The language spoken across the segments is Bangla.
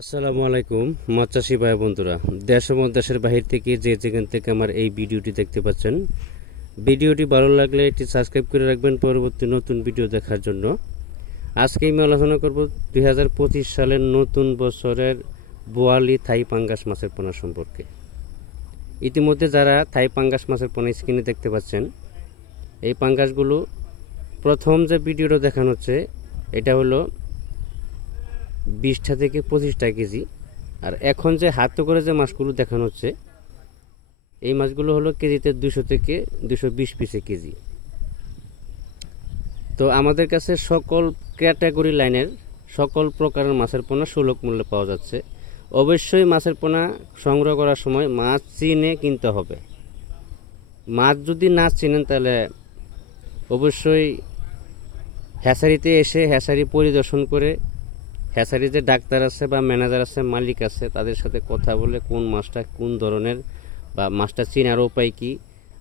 আসসালামু আলাইকুম মৎস্যচাষী ভাই বন্ধুরা, দেশ এবং দেশের বাহির থেকে যে যেখান থেকে আমার এই ভিডিওটি দেখতে পাচ্ছেন, ভিডিওটি ভালো লাগলে এটি সাবস্ক্রাইব করে রাখবেন পরবর্তী নতুন ভিডিও দেখার জন্য। আজকে আমি আলোচনা করব 2025 সালের নতুন বছরের বোয়ালি থাই পাঙ্গাস মাছের পোনা সম্পর্কে। ইতিমধ্যে যারা থাই পাঙ্গাস মাছের পোনা স্ক্রিনে দেখতে পাচ্ছেন, এই পাঙ্গাসগুলো প্রথম যে ভিডিওটা দেখানো হচ্ছে এটা হলো 20টা থেকে 25টা কেজি, আর এখন যে হাতে করে যে মাছগুলো দেখানো হচ্ছে এই মাছগুলো হলো কেজিতে 200 থেকে 220 পিসে কেজি। তো আমাদের কাছে সকল ক্যাটাগরি লাইনের সকল প্রকারের মাছের পোনা সুলভ মূল্যে পাওয়া যাচ্ছে। অবশ্যই মাছের পোনা সংগ্রহ করার সময় মাছ চিনে কিনতে হবে। মাছ যদি না চিনেন তাহলে অবশ্যই হ্যাচারিতে এসে হ্যাচারি পরিদর্শন করে হ্যাচারি যে ডাক্তার আছে বা ম্যানেজার আছে, মালিক আছে, তাদের সাথে কথা বলে কোন মাছটা কোন ধরনের বা মাছটা চেনার উপায় কি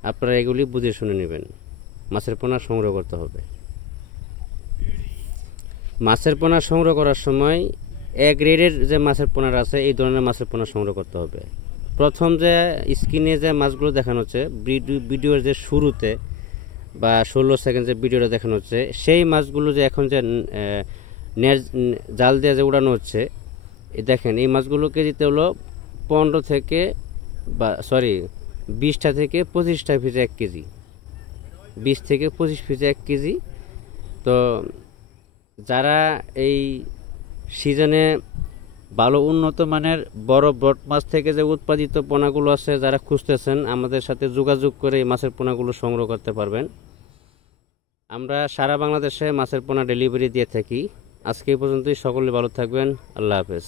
আপনারা এগুলি বুঝে শুনে নেবেন। মাছের পোনা সংগ্রহ করতে হবে। মাছের পোনা সংগ্রহ করার সময় এক গ্রেডের যে মাছের পোনা আছে এই ধরনের মাছের পোনা সংগ্রহ করতে হবে। প্রথম যে স্ক্রিনে যে মাছগুলো দেখানো হচ্ছে ভিডিওর যে শুরুতে বা 16 সেকেন্ড যে ভিডিওটা দেখানো হচ্ছে, সেই মাছগুলো যে এখন যে জাল দিয়ে যে উড়ানো হচ্ছে, দেখেন এই মাছগুলো কেজিতে হলো 15 থেকে 20টা থেকে 25টা পিসে 1 কেজি, 20 থেকে 25 পিসে 1 কেজি। তো যারা এই সিজনে ভালো উন্নত মানের বড় ব্রড মাছ থেকে যে উৎপাদিত পোনাগুলো আছে, যারা খুঁজতেছেন আমাদের সাথে যোগাযোগ করে এই মাছের পোনাগুলো সংগ্রহ করতে পারবেন। আমরা সারা বাংলাদেশে মাছের পোনা ডেলিভারি দিয়ে থাকি। আজকে এই পর্যন্তই। সকলে ভালো থাকবেন। আল্লাহ হাফেজ।